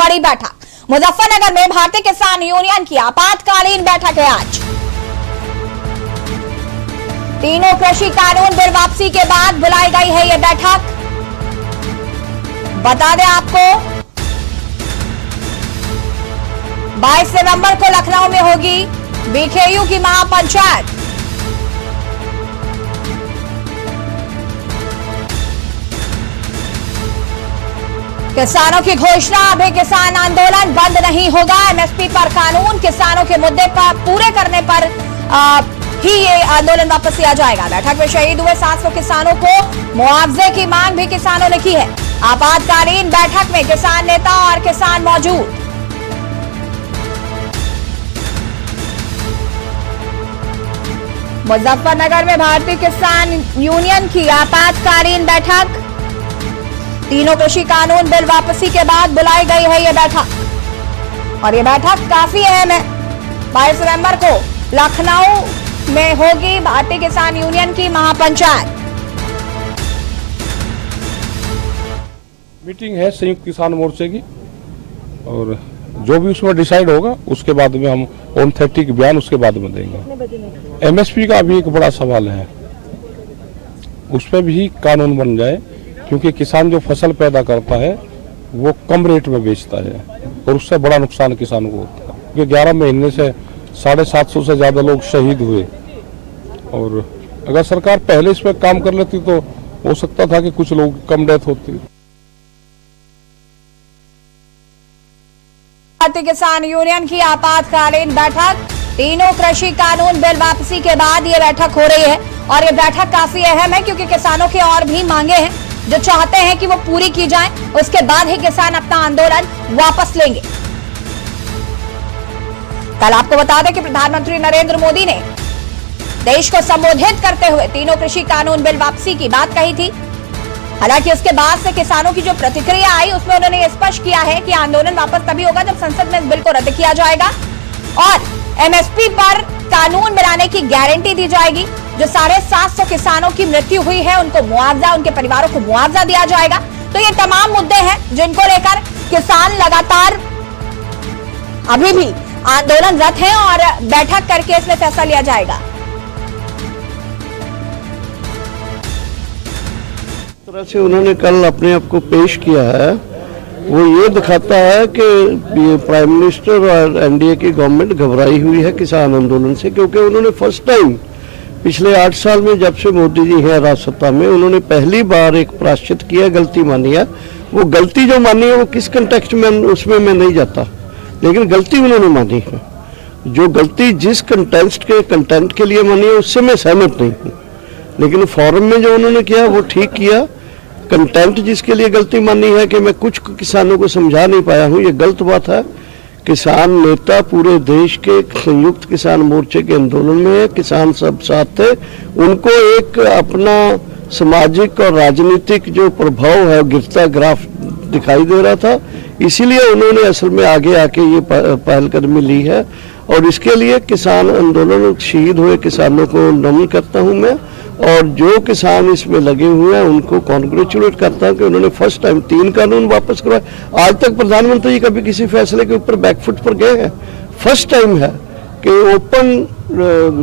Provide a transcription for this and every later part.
बड़ी बैठक। मुजफ्फरनगर में भारतीय किसान यूनियन की आपातकालीन बैठक है आज। तीनों कृषि कानून बिल वापसी के बाद बुलाई गई है यह बैठक। बता दें आपको 22 नवंबर को लखनऊ में होगी बीकेयू की महापंचायत। किसानों की घोषणा, अभी किसान आंदोलन बंद नहीं होगा। एमएसपी पर कानून, किसानों के मुद्दे पर पूरे करने पर ही ये आंदोलन वापस लिया जाएगा। बैठक में शहीद हुए 700 किसानों को मुआवजे की मांग भी किसानों ने की है। आपातकालीन बैठक में किसान नेता और किसान मौजूद। मुजफ्फरनगर में भारतीय किसान यूनियन की आपातकालीन बैठक। तीनों कृषि कानून बिल वापसी के बाद बुलाई गई है यह बैठक और यह बैठक काफी अहम है। 22 नवंबर को लखनऊ में होगी भारतीय किसान यूनियन की महापंचायत। मीटिंग है संयुक्त किसान मोर्चे की और जो भी उसमें डिसाइड होगा उसके बाद में हम ऑथेंटिक बयान उसके बाद में देंगे। एमएसपी का भी एक बड़ा सवाल है, उस पर भी कानून बन जाए क्योंकि किसान जो फसल पैदा करता है वो कम रेट में बेचता है और उससे बड़ा नुकसान किसान को होता है। क्योंकि 11 महीने से 750 से ज्यादा लोग शहीद हुए और अगर सरकार पहले इस पर काम कर लेती तो हो सकता था कि कुछ लोग कम डेथ होती। भारतीय किसान यूनियन की आपातकालीन बैठक। तीनों कृषि कानून बिल वापसी के बाद ये बैठक हो रही है और ये बैठक काफी अहम है क्योंकि किसानों के और भी मांगे हैं जो चाहते हैं कि वो पूरी की जाएं। उसके बाद ही किसान अपना आंदोलन वापस लेंगे। कल आपको बता दें कि प्रधानमंत्री नरेंद्र मोदी ने देश को संबोधित करते हुए तीनों कृषि कानून बिल वापसी की बात कही थी। हालांकि उसके बाद से किसानों की जो प्रतिक्रिया आई उसमें उन्होंने स्पष्ट किया है कि आंदोलन वापस तभी होगा जब संसद में इस बिल को रद्द किया जाएगा और एमएसपी पर कानून बनाने की गारंटी दी जाएगी। जो 750 किसानों की मृत्यु हुई है उनको मुआवजा, उनके परिवारों को मुआवजा दिया जाएगा। तो ये तमाम मुद्दे हैं जिनको लेकर किसान लगातार अभी भी आंदोलनरत हैं और बैठक करके इसमें फैसला लिया जाएगा। तरह से उन्होंने कल अपने आप को पेश किया है वो ये दिखाता है कि ये प्राइम मिनिस्टर और एनडीए की गवर्नमेंट घबराई हुई है किसान आंदोलन से, क्योंकि उन्होंने फर्स्ट टाइम पिछले 8 साल में जब से मोदी जी हैं राज सत्ता में उन्होंने पहली बार एक प्रायश्चित किया, गलती मानी है। वो गलती जो मानी है वो किस कंटेक्स्ट में उसमें मैं नहीं जाता, लेकिन गलती उन्होंने मानी है। जो गलती जिस कंटेंट के लिए मानी है उससे मैं सहमत नहीं हूँ, लेकिन फॉरम में जो उन्होंने किया वो ठीक किया। कंटेंट जिसके लिए गलती मानी है कि मैं कुछ किसानों को समझा नहीं पाया हूँ, ये गलत बात है। किसान नेता पूरे देश के संयुक्त किसान मोर्चे के आंदोलन में किसान सब साथ थे। उनको एक अपना सामाजिक और राजनीतिक जो प्रभाव है गिरता ग्राफ दिखाई दे रहा था, इसीलिए उन्होंने असल में आगे आके ये पहलकदमी ली है और इसके लिए किसान आंदोलन शहीद हुए किसानों को नमन करता हूँ मैं और जो किसान इसमें लगे हुए हैं उनको कॉन्ग्रेचुलेट करता हूँ कि उन्होंने फर्स्ट टाइम 3 कानून वापस करवाए। आज तक प्रधानमंत्री जी कभी किसी फैसले के ऊपर बैकफुट पर गए हैं? फर्स्ट टाइम है कि ओपन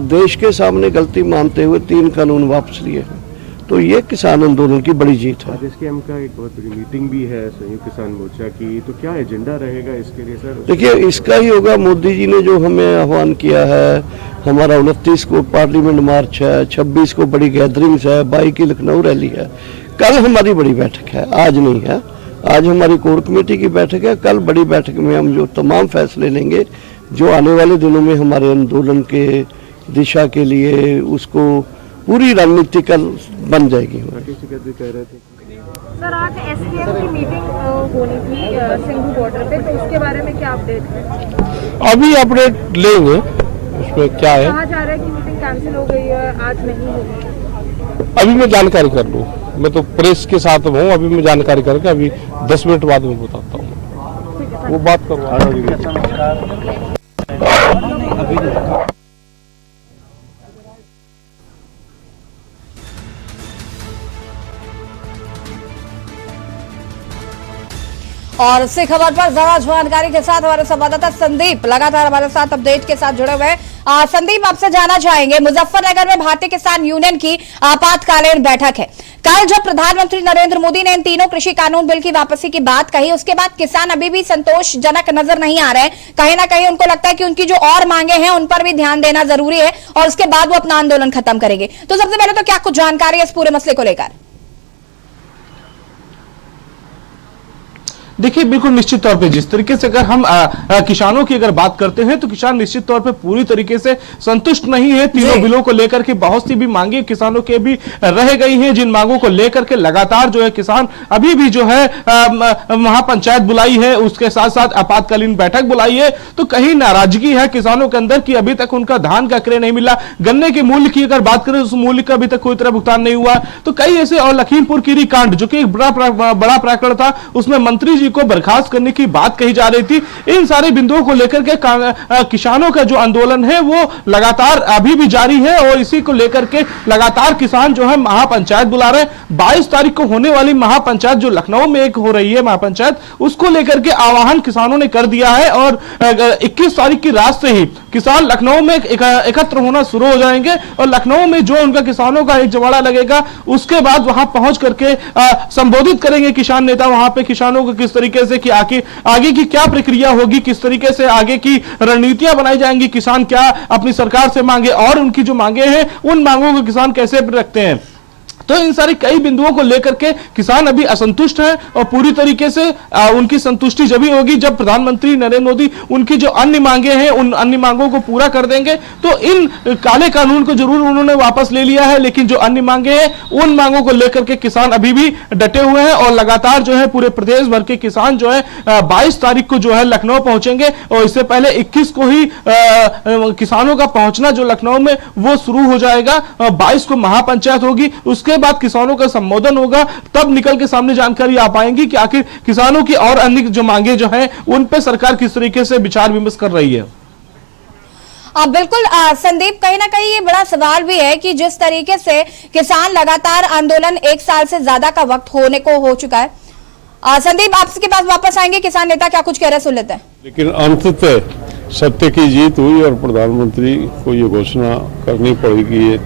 देश के सामने गलती मानते हुए 3 कानून वापस लिए हैं। तो ये किसान आंदोलन की बड़ी जीत है। एसकेएम का एक बहुत बड़ी मीटिंग भी है संयुक्त किसान मोर्चा की, तो क्या एजेंडा रहेगा इसके लिए सर? देखिए, इसका ही होगा। मोदी जी ने जो हमें आह्वान किया है, हमारा 29 को पार्लियामेंट मार्च है, 26 को बड़ी गैदरिंग्स है, 22 की लखनऊ रैली है, कल हमारी बड़ी बैठक है, आज नहीं है। आज हमारी कोर कमेटी की बैठक है, कल बड़ी बैठक में हम जो तमाम फैसले लेंगे जो आने वाले दिनों में हमारे आंदोलन के दिशा के लिए उसको पूरी रणनीति कल बन जाएगी। कह रहे थे सर आज एसकेएम की मीटिंग होनी थी सिंघू बॉर्डर पे, तो उसके बारे में क्या अपडेट है? अभी अपडेट लेंगे उसमें क्या है। कहा जा रहा है कि मीटिंग कैंसिल हो गई है, आज नहीं होगी। अभी मैं जानकारी कर लूँ, मैं तो प्रेस के साथ हूँ। अभी मैं जानकारी करके अभी 10 मिनट बाद में बताता हूँ, वो बात करवा। और इसी खबर पर ज्यादा जानकारी के साथ हमारे संवाददाता संदीप लगातार हमारे साथ अपडेट के साथ जुड़े हुए हैं। संदीप, आपसे जानना चाहेंगे, मुजफ्फरनगर में भारतीय किसान यूनियन की आपातकालीन बैठक है। कल जब प्रधानमंत्री नरेंद्र मोदी ने इन तीनों कृषि कानून बिल की वापसी की बात कही, उसके बाद किसान अभी भी संतोषजनक नजर नहीं आ रहे हैं। कहीं ना कहीं उनको लगता है कि उनकी जो और मांगे हैं उन पर भी ध्यान देना जरूरी है और उसके बाद वो अपना आंदोलन खत्म करेंगे। तो सबसे पहले तो क्या कुछ जानकारी है इस पूरे मसले को लेकर? देखिए, बिल्कुल निश्चित तौर पे जिस तरीके से अगर हम किसानों की अगर बात करते हैं तो किसान निश्चित तौर पे पूरी तरीके से संतुष्ट नहीं है। तीनों बिलों को लेकर के बहुत सी भी मांगे किसानों के भी रह गई हैं, जिन मांगों को लेकर के लगातार जो है किसान अभी भी जो है महापंचायत बुलाई है, उसके साथ साथ आपातकालीन बैठक बुलाई है। तो कहीं नाराजगी है किसानों के अंदर कि अभी तक उनका धान का क्रय नहीं मिला। गन्ने के मूल्य की अगर बात करें, उस मूल्य का अभी तक कोई तरह भुगतान नहीं हुआ। तो कई ऐसे, और लखीमपुर खीरी कांड जो कि एक बड़ा प्रकरण था, उसमें मंत्री जी को बर्खास्त करने की बात कही जा रही थी। इन सारे बिंदुओं को लेकर के किसानों का जो आंदोलन है वो लगातार अभी भी जारी है और इसी को लेकर के लगातार किसान जो है महापंचायत बुला रहे हैं। 22 तारीख को होने वाली महापंचायत जो लखनऊ में एक हो रही है महापंचायत, उसको लेकर के आह्वान किसानों ने कर दिया है और 21 तारीख की रात से ही किसान लखनऊ में एकत्र होना शुरू हो जाएंगे और लखनऊ में जो उनका किसानों का एक जमाड़ा लगेगा, उसके बाद वहां पहुंच करके संबोधित करेंगे किसान नेता वहां पे किसानों को किस तरीके से कि आगे की क्या प्रक्रिया होगी, किस तरीके से आगे की रणनीतियां बनाई जाएंगी, किसान क्या अपनी सरकार से मांगे और उनकी जो मांगे हैं उन मांगों को किसान कैसे रखते हैं। तो इन सारी कई बिंदुओं को लेकर के किसान अभी असंतुष्ट हैं और पूरी तरीके से उनकी संतुष्टि जब ही होगी जब प्रधानमंत्री नरेंद्र मोदी उनकी जो अन्य मांगे हैं उन अन्य मांगों को पूरा कर देंगे। तो इन काले कानून को जरूर उन्होंने वापस ले लिया है, लेकिन जो अन्य मांगे हैं उन मांगों को लेकर के किसान अभी भी डटे हुए हैं और लगातार जो है पूरे प्रदेश भर के किसान जो है 22 तारीख को जो है लखनऊ पहुंचेंगे और इससे पहले 21 को ही किसानों का पहुंचना जो लखनऊ में वो शुरू हो जाएगा। 22 को महापंचायत होगी, उसके बाद किसानों का संबोधन होगा, तब निकल के सामने जानकारी आ पाएंगी कि आखिर किसानों की और अन्य जो मांगे जो हैं उन पे सरकार किस तरीके से विचार विमर्श कर रही है। बिल्कुल संदीप, कहीं ना कहीं ये बड़ा सवाल भी है कि जिस तरीके से किसान लगातार आंदोलन 1 साल से ज्यादा का वक्त होने को हो चुका है। संदीप, आपके पास वापस आएंगे, किसान नेता क्या कुछ कह रहे सुन लेते हैं। लेकिन अंततः सत्य की जीत हुई और प्रधानमंत्री को ये घोषणा करनी पड़ेगी, ये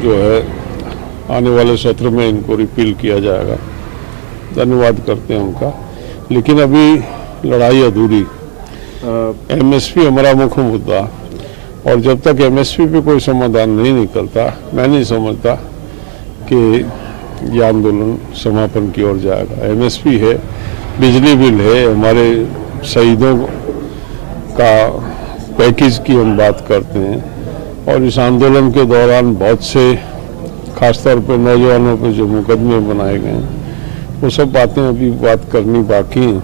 जो है आने वाले सत्र में इनको रिपील किया जाएगा। धन्यवाद करते हैं उनका, लेकिन अभी लड़ाई अधूरी। एमएसपी हमारा मुख्य मुद्दा और जब तक एमएसपी पे कोई समाधान नहीं निकलता, मैं नहीं समझता कि यह आंदोलन समापन की ओर जाएगा। एमएसपी है, बिजली बिल है, हमारे शहीदों का पैकेज की हम बात करते हैं और इस आंदोलन के दौरान बहुत से खासतौर पर नौजवानों पे जो मुकदमे बनाए गए हैं वो सब बातें अभी बात करनी बाकी हैं।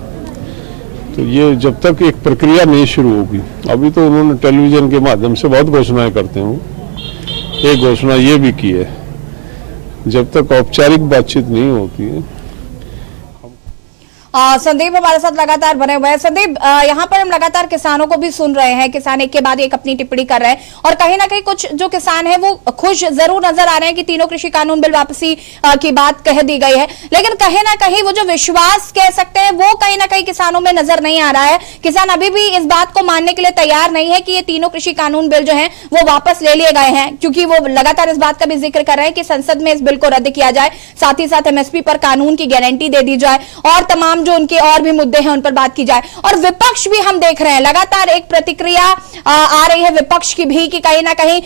तो ये जब तक एक प्रक्रिया नहीं शुरू होगी, अभी तो उन्होंने टेलीविजन के माध्यम से बहुत घोषणाएं करते हैं, एक घोषणा ये भी की है, जब तक औपचारिक बातचीत नहीं होती है। संदीप हमारे साथ लगातार बने हुए हैं। संदीप, यहाँ पर हम लगातार किसानों को भी सुन रहे हैं, किसान एक के बाद एक अपनी टिप्पणी कर रहे हैं और कहीं ना कहीं कुछ जो किसान हैं वो खुश जरूर नजर आ रहे हैं कि तीनों कृषि कानून बिल वापसी की बात कह दी गई है, लेकिन कहीं ना कहीं वो जो विश्वास कह सकते हैं वो कहीं ना कहीं किसानों में नजर नहीं आ रहा है। किसान अभी भी इस बात को मानने के लिए तैयार नहीं है कि ये तीनों कृषि कानून बिल जो है वो वापस ले लिए गए हैं, क्योंकि वो लगातार इस बात का भी जिक्र कर रहे हैं कि संसद में इस बिल को रद्द किया जाए, साथ ही साथ एमएसपी पर कानून की गारंटी दे दी जाए और तमाम जो उनके और भी मुद्दे हैं उन पर बात की जाए। और विपक्ष भी हम देख रहे हैं लगातार एक प्रतिक्रिया आ रही है विपक्ष की भी कि कहीं ना कहीं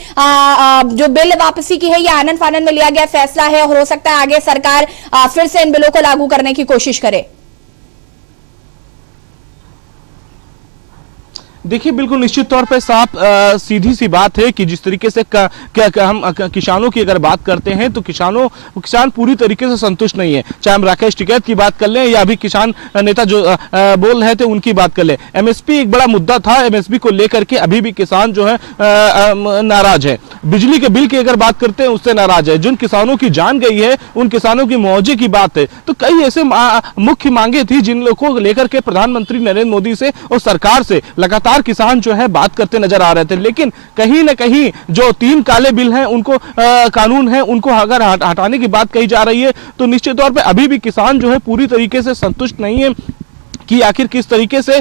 जो बिल वापसी की है ये आनन फानन में लिया गया फैसला है और हो सकता है आगे सरकार फिर से इन बिलों को लागू करने की कोशिश करे। देखिए, बिल्कुल निश्चित तौर पे साफ सीधी सी बात है कि जिस तरीके से हम किसानों की अगर बात करते हैं तो किसान पूरी तरीके से संतुष्ट नहीं है। चाहे हम राकेश टिकैत की बात कर लें या अभी किसान नेता जो बोल रहे थे उनकी बात कर लें, एमएसपी एक बड़ा मुद्दा था। एमएसपी को लेकर के अभी भी किसान जो है नाराज है। बिजली के बिल की अगर बात करते हैं उससे नाराज है। जिन किसानों की जान गई है उन किसानों की मुआवजे की बात है। तो कई ऐसे मुख्य मांगे थी जिन लोगों को लेकर के प्रधानमंत्री नरेंद्र मोदी से और सरकार से लगातार लगातार किसान जो है बात करते नजर आ रहे थे, लेकिन कहीं ना कहीं जो 3 काले बिल हैं उनको कानून है उनको अगर हटाने की बात कही जा रही है तो निश्चित तौर पे अभी भी किसान जो है पूरी तरीके से संतुष्ट नहीं है कि आखिर किस तरीके से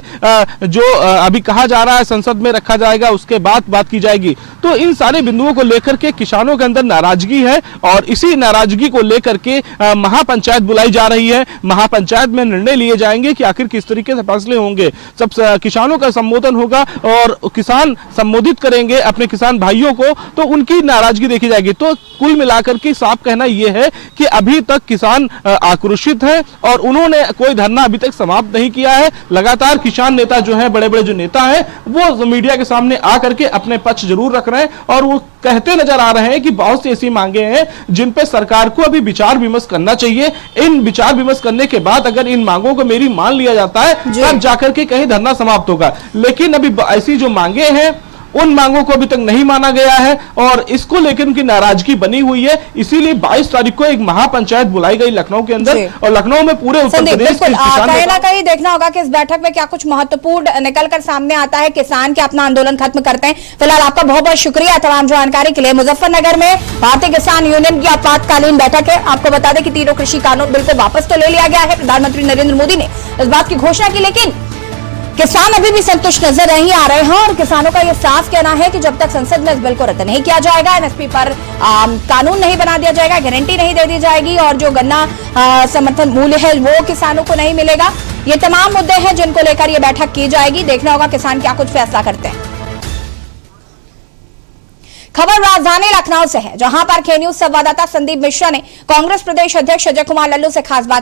जो अभी कहा जा रहा है संसद में रखा जाएगा, उसके बाद बात की जाएगी। तो इन सारे बिंदुओं को लेकर के किसानों के अंदर नाराजगी है और इसी नाराजगी को लेकर के महापंचायत बुलाई जा रही है। महापंचायत में निर्णय लिए जाएंगे कि आखिर किस तरीके से फैसले होंगे। सब किसानों का संबोधन होगा और किसान संबोधित करेंगे अपने किसान भाइयों को, तो उनकी नाराजगी देखी जाएगी। तो कुल मिलाकर के साफ कहना यह है कि अभी तक किसान आक्रोशित है और उन्होंने कोई धरना अभी तक समाप्त नहीं किया है। लगातार किसान नेता जो है, बड़े बड़े जो नेता हैं, वो मीडिया के सामने आकर के अपने पक्ष जरूर रख रहे हैं और वो कहते नजर आ रहे हैं कि बहुत सी ऐसी मांगे हैं जिन पे सरकार को अभी विचार विमर्श करना चाहिए। इन विचार विमर्श करने के बाद अगर इन मांगों को मेरी मान लिया जाता है तब जाकर के कहीं धरना समाप्त होगा। लेकिन अभी ऐसी जो मांगे हैं उन मांगों को अभी तक नहीं माना गया है और इसको लेकर उनकी नाराजगी बनी हुई है। इसीलिए 22 तारीख को एक महापंचायत बुलाई गई लखनऊ के अंदर और लखनऊ में पूरे उत्तर प्रदेश के कहीं ना कहीं देखना होगा कि इस बैठक में क्या कुछ महत्वपूर्ण निकलकर सामने आता है। किसान के अपना आंदोलन खत्म करते हैं। फिलहाल आपका बहुत बहुत शुक्रिया तमाम जानकारी के लिए। मुजफ्फरनगर में भारतीय किसान यूनियन की आपातकालीन बैठक है। आपको बता दें कि तीनों कृषि कानून बिल को वापस तो ले लिया गया है। प्रधानमंत्री नरेंद्र मोदी ने इस बात की घोषणा की, लेकिन किसान अभी भी संतुष्ट नजर नहीं आ रहे हैं और किसानों का यह साफ कहना है कि जब तक संसद में इस बिल को रद्द नहीं किया जाएगा, एमएसपी पर कानून नहीं बना दिया जाएगा, गारंटी नहीं दे दी जाएगी और जो गन्ना समर्थन मूल्य है वो किसानों को नहीं मिलेगा। ये तमाम मुद्दे हैं जिनको लेकर यह बैठक की जाएगी। देखना होगा किसान क्या कुछ फैसला करते हैं। खबर राजधानी लखनऊ से है, जहां पर के न्यूज संवाददाता संदीप मिश्रा ने कांग्रेस प्रदेश अध्यक्ष अजय कुमार लल्लू से खास बात